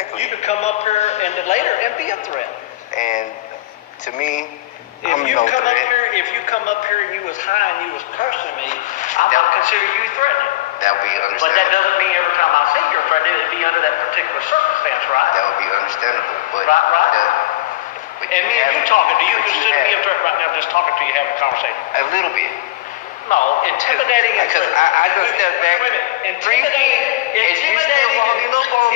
Exactly. You could come up here and then later and be a threat. And to me, If I'm you no come threat. up here, if you come up here and you was high and you was cursing me, I might consider you threatening. That would be understandable. But that doesn't mean every time I see you're threatening, it'd be under that particular circumstance, right? That would be understandable. But Right. but And me and you talking, do you but consider me a threat right now just talking to you, having a conversation? A little bit. No, intimidating and Because threatening. I just step back Wait a minute.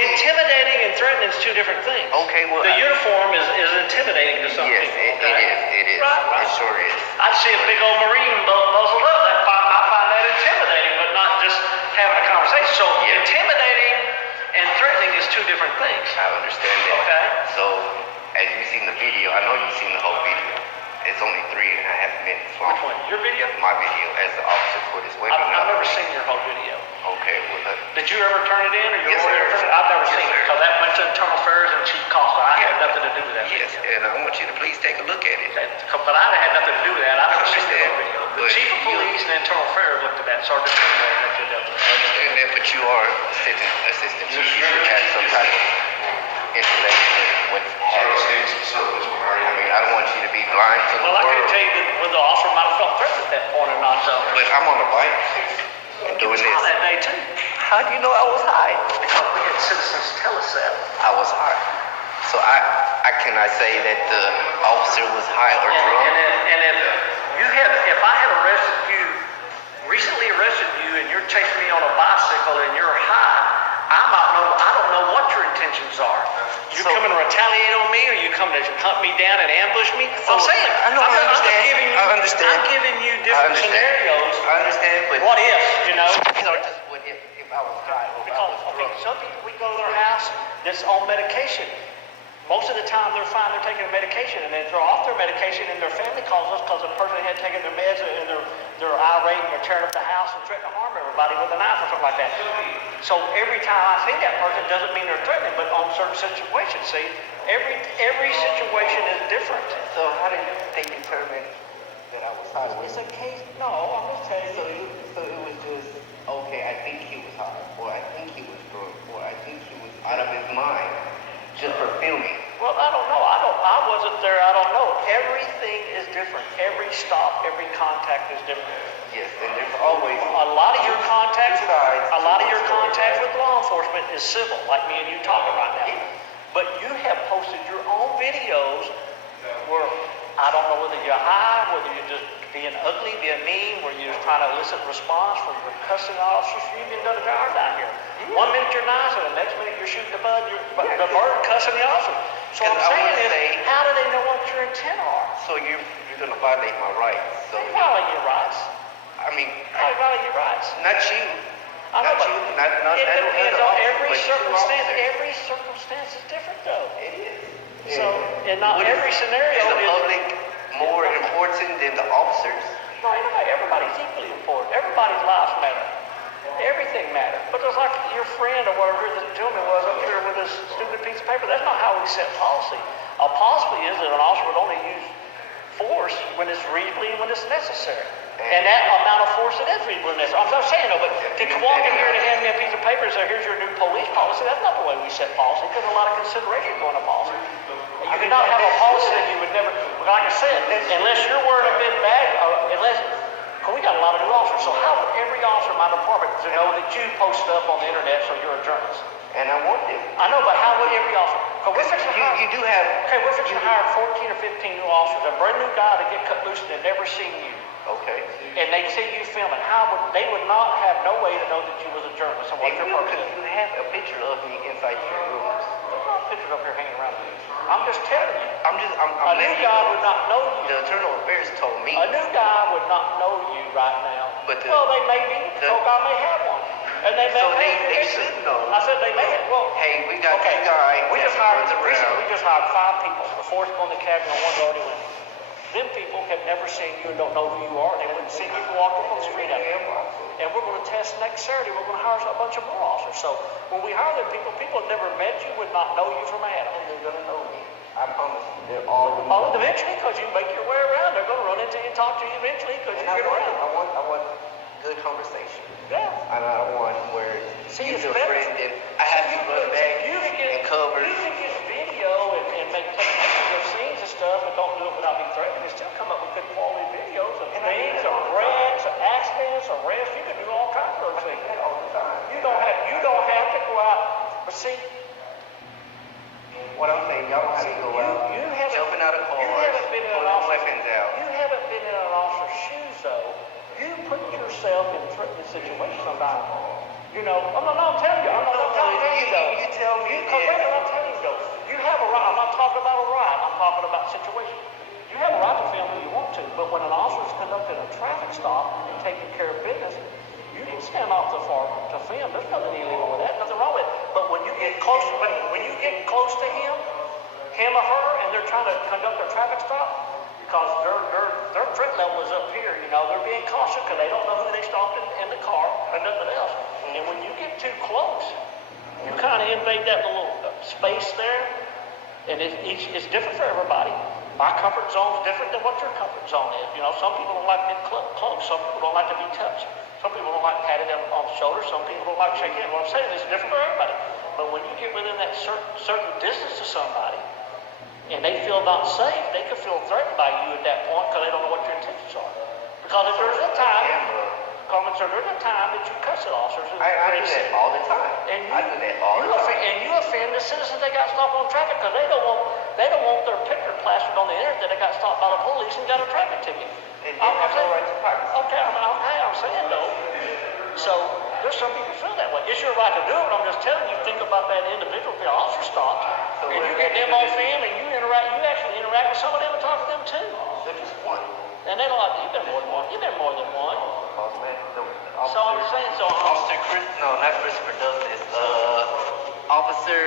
Intimidating and threatening is two different things. Okay, well, the uniform is intimidating to some yes, people. it is. Right. It sure is. I see a big old Marine muzzled up. I find that intimidating, but not just having a conversation. So intimidating and threatening is two different things. I understand that. Okay. So, as you've seen the video, I know you've seen the whole video. It's only 3.5 minutes long. Which one? Your video? My video, as the officer put his weapon I've up. never seen your whole video. Okay, well, Did you ever turn it in, or your Yes, lawyer? sir. I've never Yes, seen it sir. because that went to internal affairs and Chief Costa. I had nothing to do with that yes, video. and I want you to please take a look at it. But I had nothing to do with that. I never seen your whole video. The But Chief of Police and internal affairs looked at that, so I determined that you dealt with I understand that, but you are assistant chief. You should have some type of intellect with what's happening. I mean, I don't want you to be blind to the Well, I world. can't tell you whether the officer might have felt threatened at that point or not. So. But I'm on a bike and You doing was high this. that day too. How do you know I was high? Because we had citizens tell us that. I was high. So I cannot say that the officer was high or drunk. And if I had arrested you, recently arrested you, and you're chasing me on a bicycle and you're high, I don't know what your intentions are. You coming to retaliate on me, or you coming to hunt me down and ambush me? I'm saying. I know. I understand. I'm giving you different scenarios. I understand, but What if, you know? these are just what if I was high or if I was drunk. Some people, we go to their house that's on medication. Most of the time they're fine, they're taking medication, and then they're off their medication, and their family calls us because the person had taken their meds, and they're irate, and they're tearing up the house and threatening to harm everybody with a knife or something like that. So every time I see that person, doesn't mean they're threatening, but on certain situations, see, every situation is different. So how did they determine that I was high? It's a case. No, I'm just telling you. So it was just okay. I think he was high, or I think he was drunk, or I think he was out of his mind, just for filming. Well, I don't know. I wasn't there. I don't know. Everything is different. Every stop, every contact is different. Yes, and there's always A lot of your contact with law enforcement is civil, like me and you talking right now. But you have posted your own videos where I don't know whether you're high, whether you're just being ugly, being mean, where you're just trying to elicit response from your cussing officers. You've been done a job down here. 1 minute you're nice, and the next minute you're shooting the bird cussing the officer. So And I'm saying say, how do they know what your intent are? so you're gonna violate my rights. So They violate your rights. I mean, They violate your rights. not you. I know, Not but you. Not it depends on every but you circumstance. officers. Every circumstance is different, though. It is. So, and not every scenario is the is. public more important than the officers? No, everybody's equally important. Everybody's lives matter. Everything matters. But it's like your friend or whatever the gentleman was up here with this stupid piece of paper. That's not how we set policy. A policy is that an officer would only use force when it's reasonably and when it's necessary. And that amount of force it is reasonably necessary. I'm not saying, no, but to walk in here and hand me a piece of paper and say, here's your new police policy, that's not the way we set policy, because a lot of consideration go into policy. You cannot have a policy that you would never, like I said, unless you're wearing a big bag, because we got a lot of new officers, so how would every officer in my department to know that you posted up on the internet so you're a journalist? And I want them. I know, but how would every officer? Because we're fixing to hire, You do have. okay, we're fixing to hire 14 or 15 new officers, a brand new guy to get cut loose and they've never seen you. Okay. And they see you filming. They would not have no way to know that you was a journalist and what They your will, purpose because is. you have a picture of me inside your rooms. There's no pictures up here hanging around. I'm just telling you. I'm A new guy would not know you. The internal affairs told me. A new guy would not know you right now. But well, they may be. The guy may have one. And they may So have they should know. I said they may have. Well, Hey, we got okay. this guy We that just hired runs around. we just hired 5 people. The 4th on the cabin and 1's already went. Them people have never seen you and don't know who you are. They wouldn't see you walk up on the street out there. And we're going to test next Saturday. We're going to hire a bunch of more officers. So when we hire them people that never met you would not know you from Adam. They're gonna know me. I promise you. They're all gonna know me. Eventually, because you make your way around, they're going to run into you and talk to you eventually because you And get around. I want good conversation. Yeah. And I don't want where See, you it's feel better. threatened and I have to run back and cover see, What I'm saying, y'all don't have to go out, jumping out of cars, pulling weapons out. You haven't been in an officer's shoes, though. You put yourself in threatening situations sometimes. You know, I'm telling you, I'm telling you, though. You tell me. I'm telling you, though. You have a right. I'm not talking about a right. I'm talking about situations. You have a right to film who you want to, but when an officer's conducting a traffic stop and taking care of business, you can stand off the far to film. There's nothing illegal with that. Nothing wrong with it. But when you get close, when you get close to him or her, and they're trying to conduct a traffic stop, because their threat level is up here. You know, they're being cautious because they don't know who they stopped in the car or nothing else. And when you get too close, you kind of invade that little space there, and it's different for everybody. My comfort zone is different than what your comfort zone is. You know, some people don't like being close. Some people don't like to be touched. Some people don't like patted on the shoulder. Some people don't like shaking hands. What I'm saying is different for everybody. But when you get within that certain distance to somebody, and they feel not safe, they could feel threatened by you at that point because they don't know what your intentions are. Because if there's a time, there's a time that you cuss at officers. I do that all the time. I do that all the time. And you offend the citizens that got stopped on traffic because they don't want their picture plastered on the internet that they got stopped by the police and got a traffic ticket. And they have no right to privacy. Okay, I'm saying though. So there's some people feel that way. It's your right to do it. I'm just telling you, think about that individual. If the officer stopped, and you get them on film, and you actually interact with some of them and talk to them too. They're just one. And they don't like, you've been more than one. You've been more than one. So I'm saying, Officer Chris, no, not Christopher does this. Officer,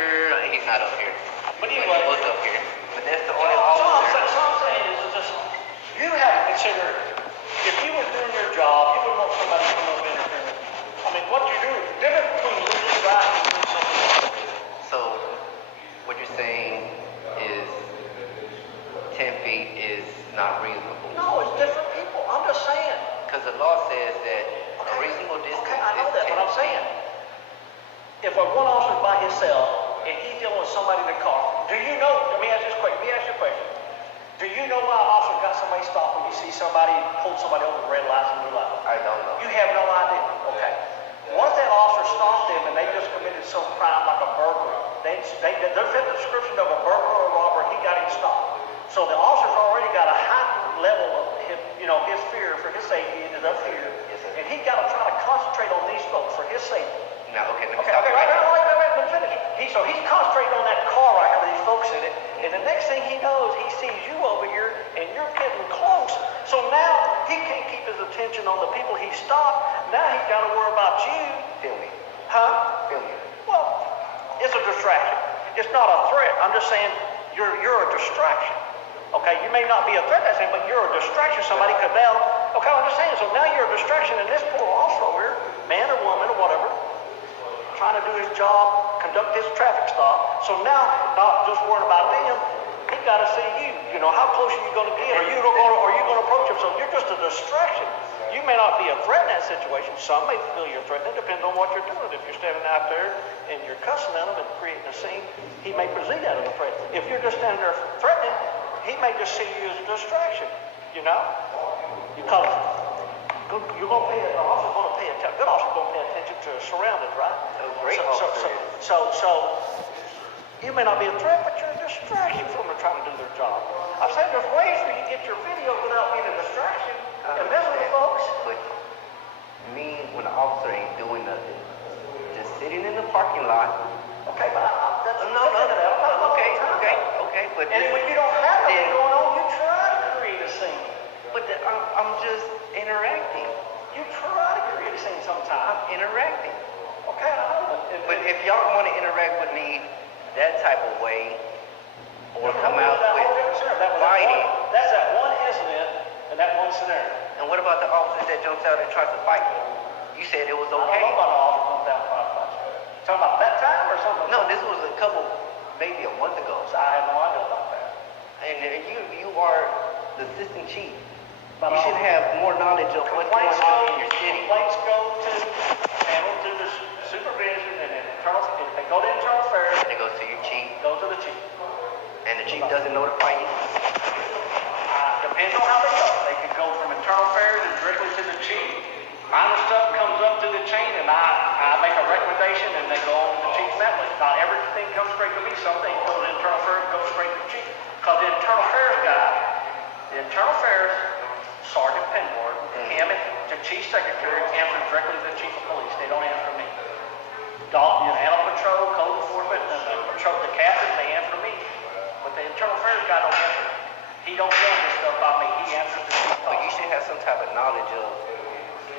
he's not up here. But anyway, he was up here. But that's the only so officer. I'm saying is just, you have to consider, if you were doing your job, you wouldn't want somebody to come up and interfere with you. I mean, what you do is different between losing right and doing something else. So, what you're saying is 10 feet is not reasonable. No, it's different people. I'm just saying. Because the law says that a reasonable distance Okay, I know is that, 10 but I'm saying, if one officer's by himself and he's dealing with somebody in the car, do you know, let me ask you a question. Do you know why an officer got somebody stopped when you see somebody pull somebody over with red lights and blue lights? I don't know. You have no idea. Okay. What if that officer stopped them and they just committed some crime like a burglary? They fit the description of a burglar or a robber, he got him stopped. So the officer's already got a heightened level of his fear for his safety and his up here. Yes, sir. And he got to try to concentrate on these folks for his safety. Now, okay, let me Okay, stop you wait, right there. let me finish. So he's concentrating on that car right here with these folks in it, and the next thing he knows, he sees you over here, and you're getting close. So now he can't keep his attention on the people he stopped. Now he's got to worry about you. Feel me. Huh? Feel me. Well, it's a distraction. It's not a threat. I'm just saying you're a distraction. Okay, you may not be a threat, but you're a distraction. Somebody could now. Okay, I'm just saying. So now you're a distraction, and this poor officer over here, man or woman or whatever, trying to do his job, conduct his traffic stop. So now, not just worrying about them, he got to see you. You know, how close are you going to get? Are you going to approach him? So you're just a distraction. You may not be a threat in that situation. Some may feel you're threatening. It depends on what you're doing. If you're standing out there and you're cussing at him and creating a scene, he may perceive that as a threat. If you're just standing there threatening, he may just see you as a distraction. You know, because you're going to pay. An officer's going to pay attention. Good officer's going to pay attention to his surroundings, right? Great officer. So you may not be a threat, but you're a distraction from them trying to do their job. I'm saying there's ways where you get your video without being a distraction and messing with folks. But me, when the officer ain't doing nothing, just sitting in the parking lot. Okay, but that's Okay, but and when you don't have anything going on, you try to create a scene. But I'm just interacting. You try to create a scene sometimes. I'm interacting. Okay, I know. But if y'all want to interact with me that type of way, or come out with fighting. That's that one incident and that one scenario. And what about the officer that jumps out and tries to fight me? You said it was okay. I don't know about the officer comes down and tries to fight you. Talking about that time or something? No, this was maybe a month ago. So I have no idea about that. And you are the assistant chief. But you should have more knowledge of what's going on in your city. Complaints go to the supervision and then they go to internal affairs. And it goes to your chief. Go to the chief. And the chief doesn't notify you? Depends on how they go. They could go from internal affairs and directly to the chief. Minor stuff comes up through the chain and I make a recommendation recommendation and they go on to the chief medley. Not everything comes straight to me. Some things go to the internal affairs, goes straight to the chief. Because the internal affairs guy, the internal affairs, Sergeant Penward, him and the chief secretary answer directly to the chief of police. They don't answer me. Animal patrol, code enforcement, and the captain, they answer me. But the internal affairs guy don't answer. He don't run this stuff by me. He answers the chief. But you should have some type of knowledge of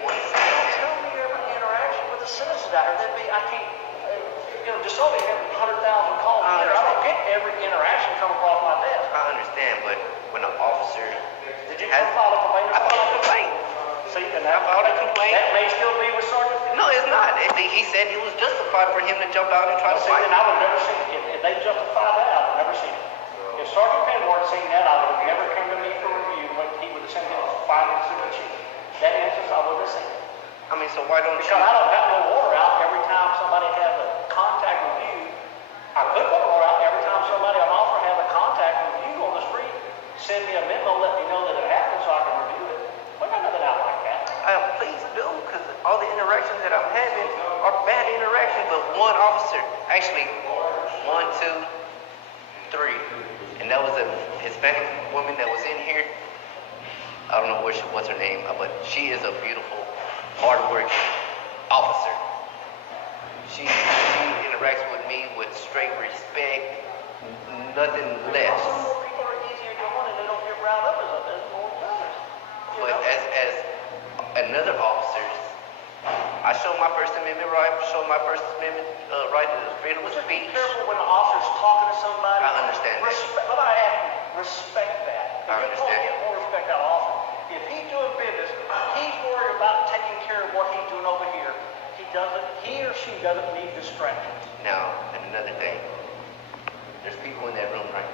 what is going on. Tell me every interaction with the citizens out here. I can't, DeSoto has 100,000 calls a year. I don't get every interaction come across my desk. I understand, but when an officer Did you file a complaint? I filed a complaint. So you can I filed a complaint. That may still be with Sergeant. No, it's not. He said it was justified for him to jump out and try to fight. And I would have never seen it. If they justify that, I would have never seen it. If Sergeant Penward seen that, I would have never come to me for review. But he would have sent him a findings to the chief. That instance, I would have seen it. I mean, so why don't Because I don't got no water out every time somebody has a contact with you. I could put water out every time somebody on offer has a contact with you on the street. Send me a memo, let me know that it happened so I can review it. We got nothing out like that. Please do, because all the interactions that I'm having are bad interactions, but one officer, actually, 1, 2, 3, and that was a Hispanic woman that was in here. I don't know what's her name, but she is a beautiful, hardworking officer. She interacts with me with straight respect, nothing less. People are easier to want and they don't get riled up as more others. But as another officer, I show my First Amendment right, show my First Amendment right to freedom of Be speech. careful when an officer's talking to somebody. I understand that. What I ask you, respect that. If I you're going to understand. get more respect out of officer, if he's doing business, he's worried about taking care of what he's doing over here. He or she doesn't need distractions. Now, and another thing, there's people in that room right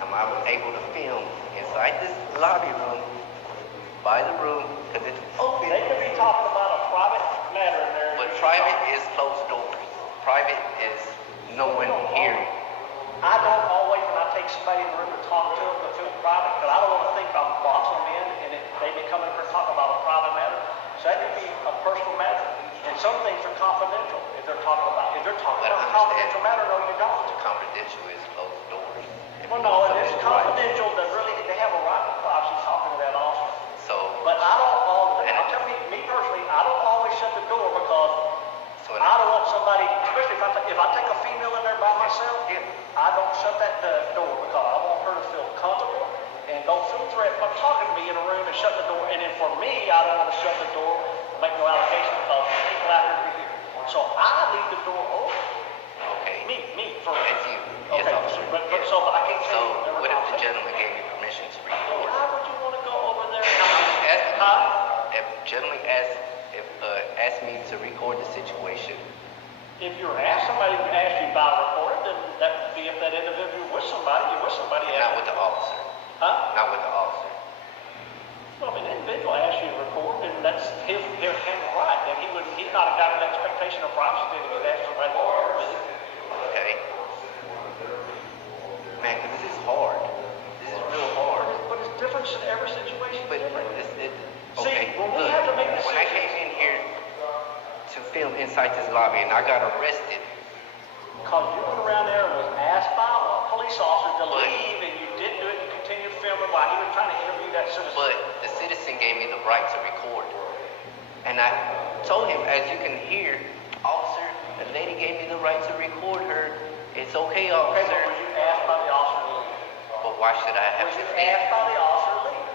now. I was able to film inside this lobby room, by the room, because it's open. They could be talking about a private matter in there. But private is closed doors. Private is no one here. I don't always, when I take somebody in the room to talk to them, but to them private, because I don't want to think about boxing them in, and they may come in for talk about a private matter. So that could be a personal matter. And some things are confidential if they're talking about a confidential matter, no, you don't. Confidential is closed doors. Well, no, it is confidential that really they have a right to privacy talking to that officer. So, But I don't always, I'll tell me personally, I don't always shut the door because I don't want somebody, especially if I take a female in there by myself, I don't shut that door because I want her to feel comfortable and don't feel threatened by talking to me in a room and shut the door. And then for me, I don't want to shut the door, make no allegation because people out here be here. So I leave the door open. okay. Me, for As you, yes, okay. officer. But Yes. so I can't So, tell you. what if the gentleman gave you permission to record? Why would you want to go over there? Asking you, Huh? if the gentleman asked me to record the situation, If you're asked, somebody can ask you about a recorder, then that would be if that individual was somebody, you're with somebody. not with the officer, Huh? not with the officer. Well, if an individual asks you to record, then that's his right. Then he's not got an expectation of privacy that he would ask somebody to record with him. Okay. Man, 'cause this is hard. This is real hard. But it's different in every situation. But Different. okay. when we Look, have to make when I decisions- came in here to film inside this lobby and I got arrested, Because you went around there and was asked by a police officer to But- leave, and you didn't do it, you continued filming while he was trying to interview that citizen. but the citizen gave me the right to record. And I told him, as you can hear, officer, the lady gave me the right to record her. It's okay, Okay, but officer. were you asked by the officer to leave? But why should I have Was to you leave? asked by the officer to leave?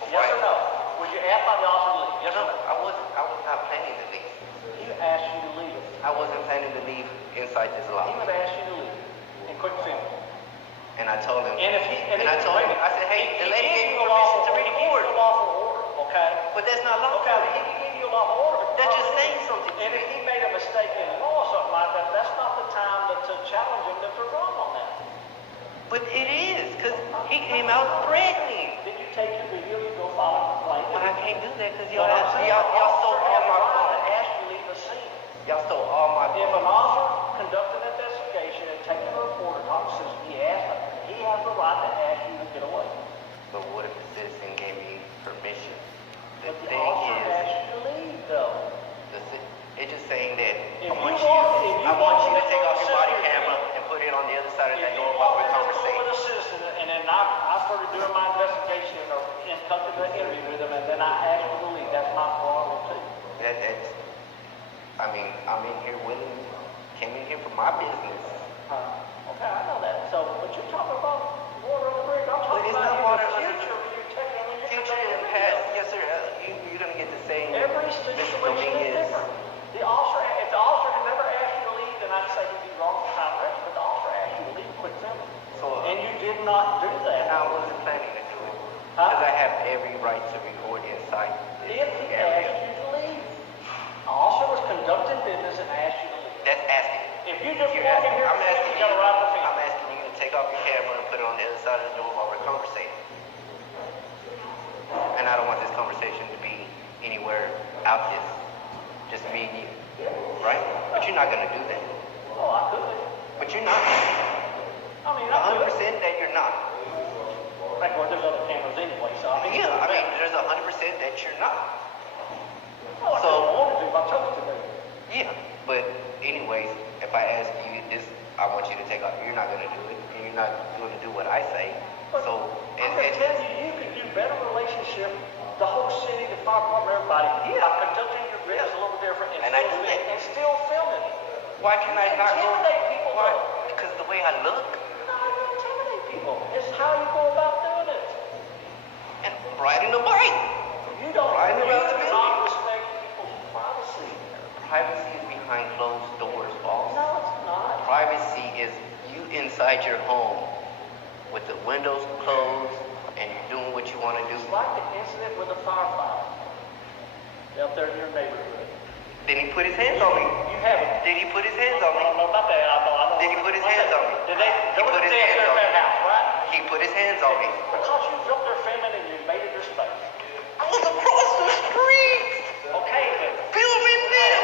But Yes why? or no? Was you asked by the officer to leave? Yes No, or no? I was not planning to leave. He asked you to leave. I wasn't planning to leave inside this He lobby. would ask you to leave and quit filming. And I told him, And if he and I told him, I said, hey, the lady gave me permission to record. a lawful order, okay? But that's not lawful. Okay, he gave you a lawful order. That's just saying something. And if he made a mistake in law or something like that, that's not the time to challenge him that they're wrong on that. But it is, because he came out threatening. Did you take your video, you go file a complaint? But I can't do that because But I'm saying, y'all the stole officer all has a my right phone. to ask you to leave the scene. Y'all stole all my If phone. an officer conducted an investigation and taken a report or talked to citizen, he has the right to ask you to get away. But what if the citizen gave me permission? The But the thing officer is, asked you to leave, though. it's just saying that I mean, I'm in here willing, came in here for my business. Okay, I know that. So, but you're talking about water on the bridge. I'm talking It's about not water in the under the future. You're taking when you're future and conducting past. video. Yes, sir. You're gonna get the same. Every situation is different. The officer, if the officer had never asked you to leave, then I'd say you'd be wrong for time record. But the officer asked you to leave, quit filming. And you did not do that. I wasn't planning to do it. Because I have every right to record inside this If he area. asked you to leave, the officer was conducting business and asked you to leave. That's asking. If you just You're walk in asking. here I'm and asking you got to ride the fence. I'm asking you to take off your camera and put it on the other side of the door while we're conversating. And I don't want this conversation to be anywhere out this. Just me and you. Right? But you're not gonna do that. Oh, I could. But you're not. I mean, I could. 100% that you're not. Like, well, there's other cameras anyway, so I mean. Yeah, I mean, there's 100% that you're not. Oh, I So- don't want to do, but I chose to do. Yeah, but anyways, if I ask you this, I want you to take off. You're not gonna do it, and you're not going to do what I say. But So, I'm going to tell you, you could do better relationship, the whole city, the fire department, everybody, by conducting your business a little different And I do that. and still filming it. why can I not go? Intimidate people, Why? though. Because the way I look, No, you intimidate people. It's how you go about doing it. and riding a bike. You don't. Riding You around the do building. not respect people's privacy. Privacy is behind closed doors, boss. No, it's not. Privacy is you inside your home with the windows closed and you're doing what you want to do. It's like the incident with the firefighter up there in your neighborhood. Then he put his hands on me. You haven't. Did he put his hands on I me? don't know about that. I know. Did he put his hands on me? Did they? He There was put a his day up hands there on at me. that house, right? He put his hands on me. Because you jumped their family and you invaded their space. I was across the street Okay, but filming them.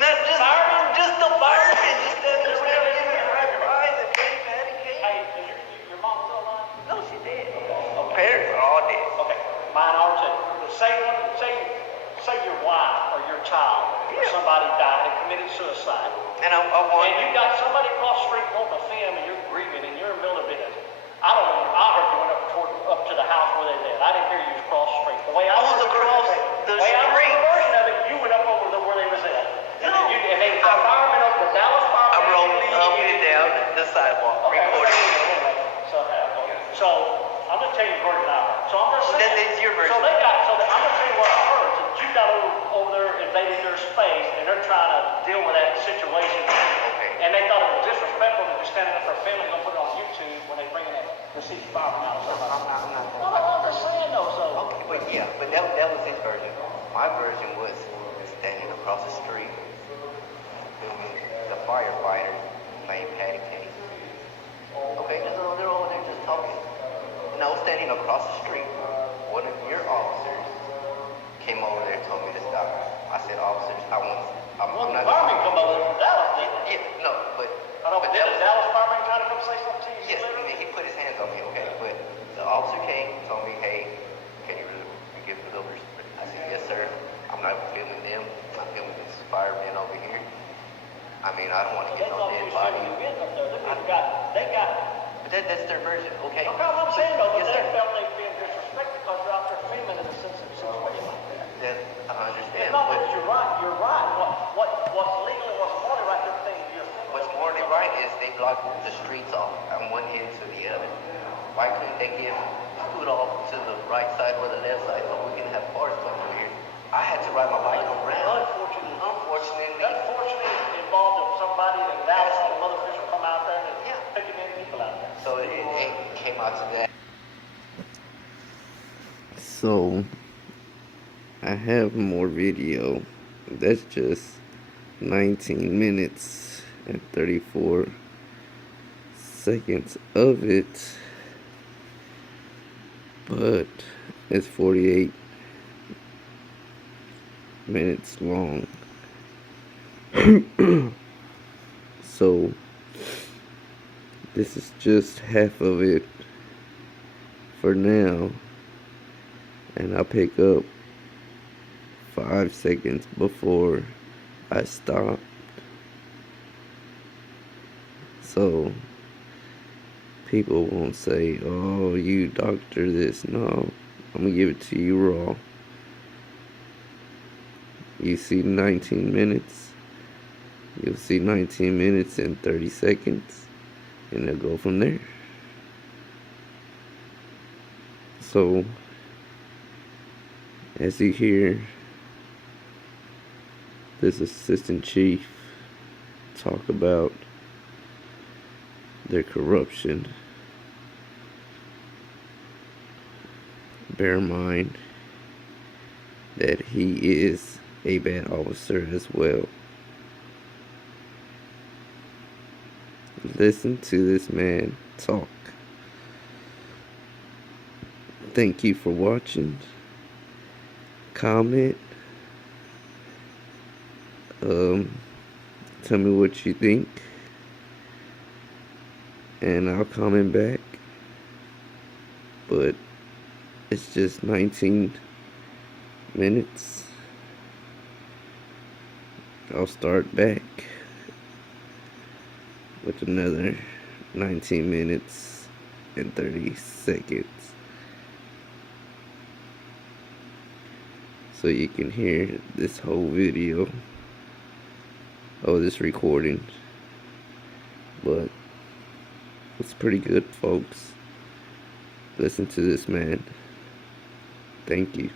Not just Fireman? just the fireman, just standing around giving me high fives and playing patty cake. hey, is your mom still alive? No, she dead. Parents are all dead. Okay, mine are too. Say your wife or your child or Yeah. somebody died and committed suicide. And I want And you got somebody across the street wanting to film and you're grieving and you're in the middle of it. I don't know. I heard you went up to the house where they lived. I didn't hear you was across the street. The way I I was heard across the way I heard street. the version of it, you went up over to where they was at. And No. and they firemen up the Dallas I firemen. rode up and down the sidewalk Okay, recording. So I'm gonna tell you the version I heard. So I'm just saying. That's your version. So I'm gonna tell you what I heard. So you got over there invading their space and they're trying to deal with that situation. Okay. And they thought it was disrespectful to be standing up for a family and put it on YouTube when they bringing that deceased fireman out. I'm not No, I'm just saying though. So Okay, but yeah, but that was his version. My version was standing across the street, filming the firefighter playing patty cake. Okay, they're over there just talking. And I was standing across the street. One of your officers came over there and told me to stop. I said, officers, I'm well, the not. fireman come over there from Dallas, didn't he? Yeah, no, but I don't know. but Did that the was. Dallas fireman try to come say something to you? Yes, he put his hands on me, okay, but the officer came, told me, hey, can you give the numbers? I said, yes, sir. I'm not filming them. I'm not filming this fireman over here. I mean, I don't want to They get no thought you dead was body. shooting your business up there. They got. But that's their version, okay? Okay, I'm saying though, Yes, but sir. they felt they being disrespected because you're out there filming in a sensitive situation like that. That, I understand, It's not but that you're right. You're right. What's legal and what's morally right, everything you're filming. what's morally right is they blocked the streets off on one end to the other. Why couldn't they give scoot off to the right side or the left side so we can have cars come through here? I had to ride my bike around. Unfortunately, Unfortunately, involved in somebody in Dallas and the mother official come out there and Yeah. picking in people out there. so it came out to that. So I have more video. That's just 19 minutes and 34 seconds of it, but it's 48 minutes long. So this is just half of it for now, and I'll pick up 5 seconds before I stop. So people won't say, oh, you doctor this. No, I'm gonna give it to you raw. You see 19 minutes, You'll see 19 minutes and 30 seconds, and it'll go from there. So, as you hear this assistant chief talk about their corruption, bear in mind that he is a bad officer as well. Listen to this man talk. Thank you for watching. Comment. Tell me what you think, and I'll comment back. But it's just 19 minutes. I'll start back with another 19 minutes and 30 seconds, so you can hear this whole video. Oh, this recording. But it's pretty good, folks. Listen to this man. Thank you.